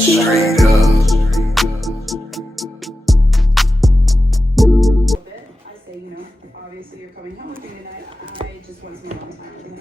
Straight up. I say, obviously you're coming home with me tonight. I just want some alone time with him.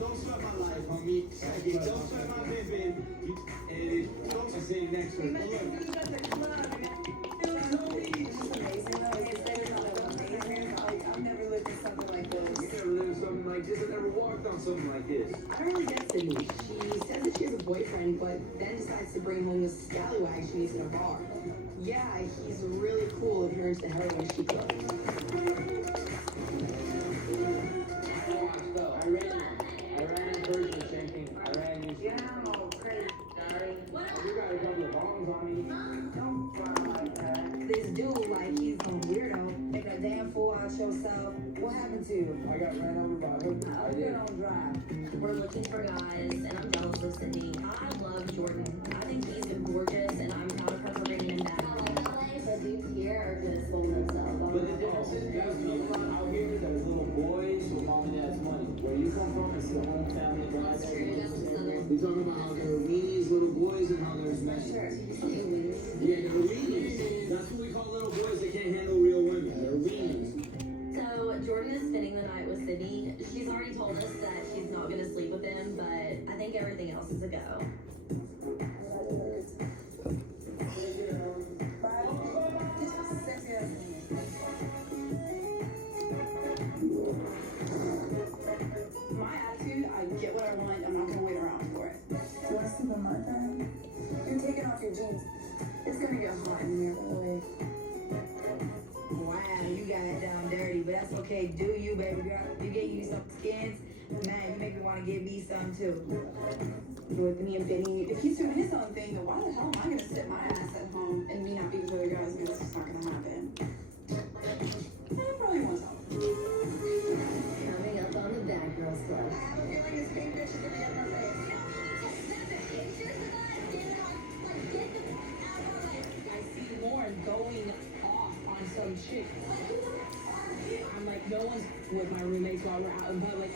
Don't sweat my life, homie. Second, don't sweat my pimpin'. And don't say next week. Look. I've never lived in something like this. You never lived something like this. I never walked on something like this. I don't really get Sydney. She says that she has a boyfriend, but then decides to bring home this scallywag she meets in a bar. Yeah, he's really cool if you're into heroin she took. I ran in Persian drinking. I ran in. Yeah, I'm all crazy, sorry. You got a couple of bombs on me. Don't front like that. This dude, like, he's some weirdo. Make a damn fool out yourself. What happened to you? I got ran over by him. I hope you don't drive. We're looking for guys, and I'm jealous of Sydney. I love Jordan. I think he's gorgeous, and I'm proud of her for bringing him back. The dudes here are just fooling themselves. But the difference is, there's people out here there's little boys with mom and dad's money. Where you come from, it's the whole family guys. We talk about how there are weenies, little boys, and how there's men. Sure. Yeah, they're weenies. That's what we call little boys that can't handle real women. They're weenies. So Jordan is spending the night with Sydney. She's already told us that she's not going to sleep with him, but I think everything else is a go. My attitude, I get what I want. I'm not gonna wait around for it. Do I sleep on my bed? You're taking off your jeans. It's gonna get hot in here, boy. Wow, you got it down dirty, but that's okay. Do you, baby girl? You get you some skins. Man, you make me want to give me some too. With me and Benny, if he's doing his own thing, then why the hell am I gonna sit my ass at home and me not be with other guys? Because that's just not gonna happen. I probably won't tell. Coming up on the Bad Girls Club. I have a feeling his finger should get in my face. I see Lauren going off on some chick. I'm like, no one's with my roommates while we're out in public.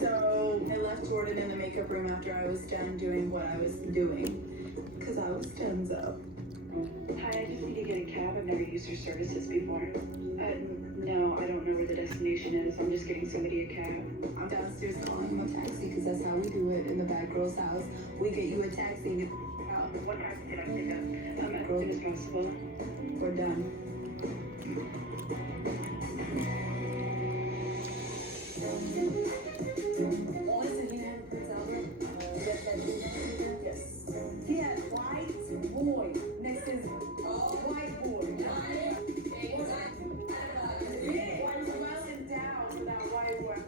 So I left Jordan in the makeup room after I was done doing what I was doing. Because I was done up. Hi, I just need to get a cab. I've never used your services before. No, I don't know where the destination is. I'm just getting somebody a cab. I'm downstairs calling him a taxi because that's how we do it in the bad girl's house. We get you a taxi and get out. What time did I pick up? As soon as possible. We're done. Listen here, Prince Albert. Yes. He had white boy next to his white boy.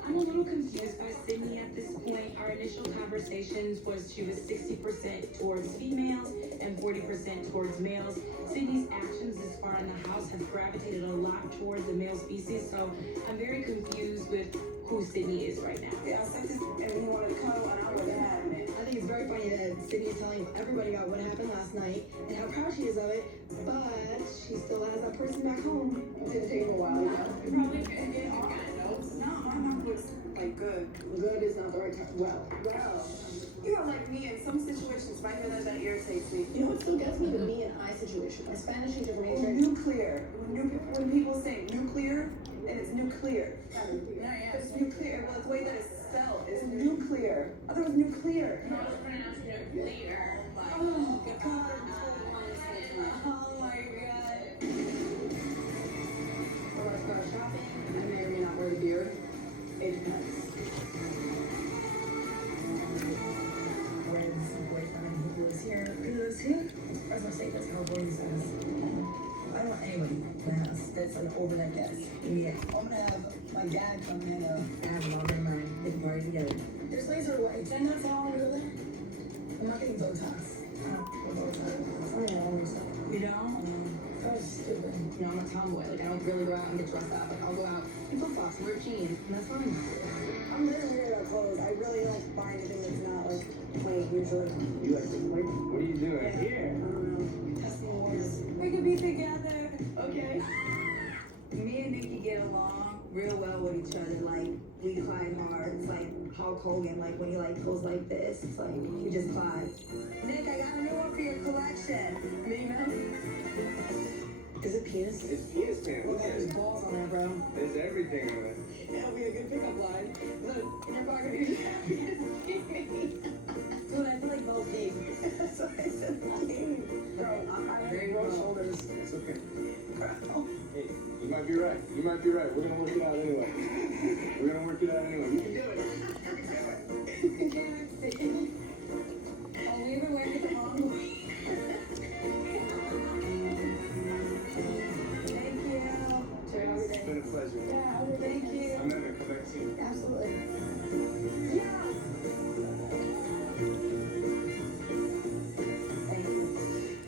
I'm a little confused by Sydney at this point. Our initial conversations was she was 60% towards females and 40% towards males. Sydney's actions this far in the house have gravitated a lot towards the male species, so I'm very confused with who Sydney is right now. Yeah, I said this and he wanted to cuddle and I wasn't having it. I think it's very funny that Sydney is telling everybody about what happened last night and how proud she is of it, but she still has that person back home. It did take him a while, you know? Probably couldn't get all kind of notes. No, my mouth looks like good. Good is not the right term. Well, You are like me in some situations. If I hear that irritates me. You know what still gets me? The me and I situation. My Spanish teacher from well, nature. nuclear. When people say nuclear, and it's nuclear. It's nuclear. Well, it's the way that it's spelled. It's nuclear. I thought it was nuclear. No, it's pronounced nuclear. Oh, God. Oh, my God. Or I start shopping, I may or may not wear the beard. for the overnight guests. Yeah. I'm gonna have my dad come hang out. I have them all in mind. Get the party together. There's laser lights. I'm not following over there. I'm not getting Botox. I don't want Botox. I don't always know. You know? That was stupid. You know, I'm a tomboy. Like, I don't really go out and get dressed up. Like, I'll go out in flip-flops, wear jeans, and that's fine. I'm really weird about clothes. I really don't buy anything that's not like plain usually. You like to play? What are you doing here? I don't know. Testing the waters. We could be together. Okay. Me and Nikki get along real well with each other. Like, we climb hard. It's like Hulk Hogan, like when he like goes like this. It's like we just climb. Nick, I got a new one for your collection. Me, man. Is it penis? It's penis pants. Okay, there's balls on there, bro. There's everything on it. That'll be a good pickup line. Look, in your pocket, you have penis. Dude, I feel like both big. That's what I said. Bro, I have broad shoulders. It's okay. Bro. Hey, you might be right. You might be right. We're gonna work it out anyway. We're gonna work it out anyway. You can do it. You can't see. Oh, we even went to the wrong way. Thank you. Sorry, have a good It's day. been a pleasure. Yeah, thank you. I'm gonna come back soon. Absolutely. Yes. Thank you.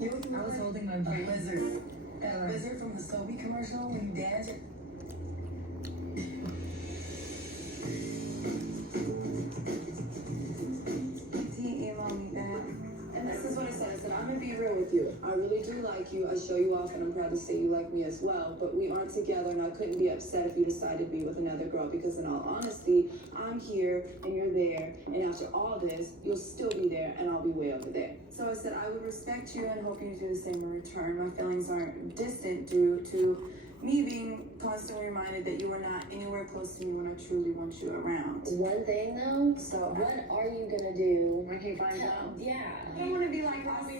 You know what you I was were? holding my A breath. lizard. That lizard from the Sobe commercial when you dance. He emailed me back. And this is what I said. I said, I'm gonna be real with you. I really do like you. I show you off, and I'm proud to say you like me as well. But we aren't together, and I couldn't be upset if you decided to be with another girl. Because in all honesty, I'm here and you're there, and after all this, you'll still be there, and I'll be way over there. So I said I would respect you and hope you do the same in return. My feelings aren't distant due to me being constantly reminded that you are not anywhere close to me when I truly want you around. One thing though, So what are you gonna do? I can't find out. Yeah. I don't want to be like Robbie.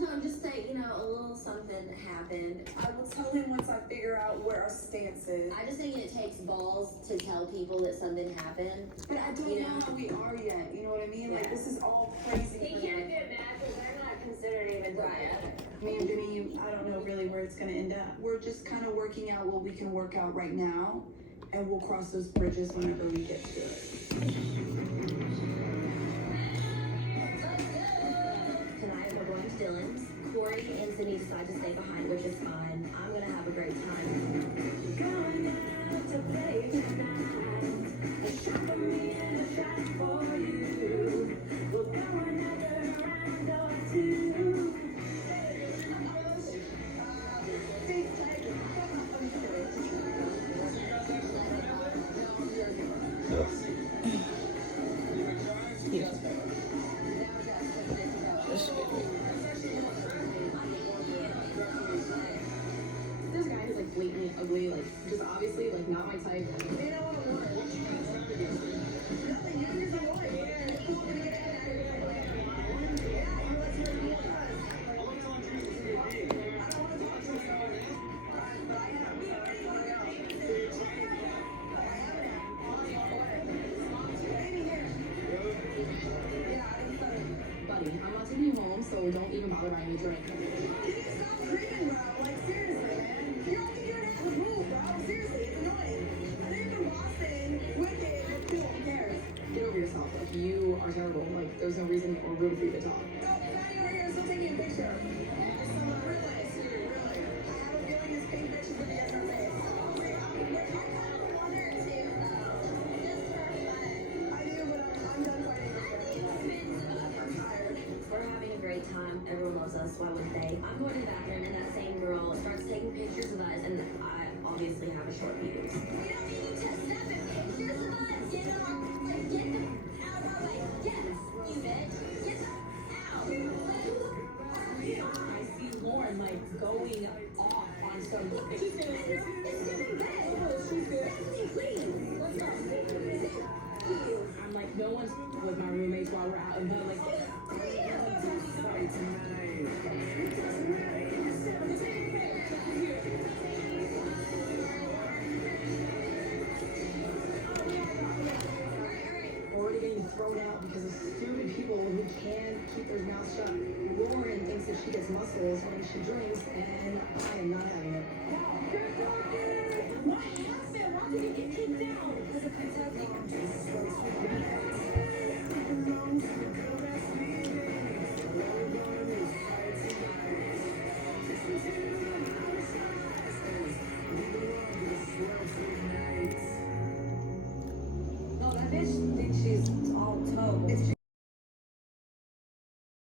No, just say, you know, a little something happened. I will tell him once I figure out where our stance is. I just think it takes balls to tell people that something happened. But I don't know how we are yet. You know what I mean? Like, this is all crazy. He for can't me. get mad because they're not considered even together. Me and Vinny, I don't know really where it's going to end up. We're just kind of working out what we can work out right now, and we'll cross those bridges whenever we get to it. Tonight we're going to Dylan's. Corey and Sydney decide to stay behind, which is fine. I'm gonna have a great time. There's a guy who's like blatantly ugly, like just obviously like not my type. They don't want to work. Nothing, you're just a boy. Buddy, I'm not taking you home, so don't even bother buying me a drink. Get over yourself. Like, you are terrible. Like, there's no reason or room for you to talk. We're having a great time. Everyone loves us. Why wouldn't they? I'm going to the bathroom, and that same girl starts taking pictures of us, and I obviously have a short fuse. We don't need to snap pictures of us. Get them out of our way. Yes, you bitch. Get them out. I see Lauren like going off on some. It's gonna be bad. Please, let's go. I'm like, no one's with my roommates while we're out, and they're like, Already getting thrown out because of stupid people who can't keep their mouths shut. Lauren thinks that she She gets muscles when she drinks, and I am not having it. What happened? Why did you get kicked out? Because of Kentucky.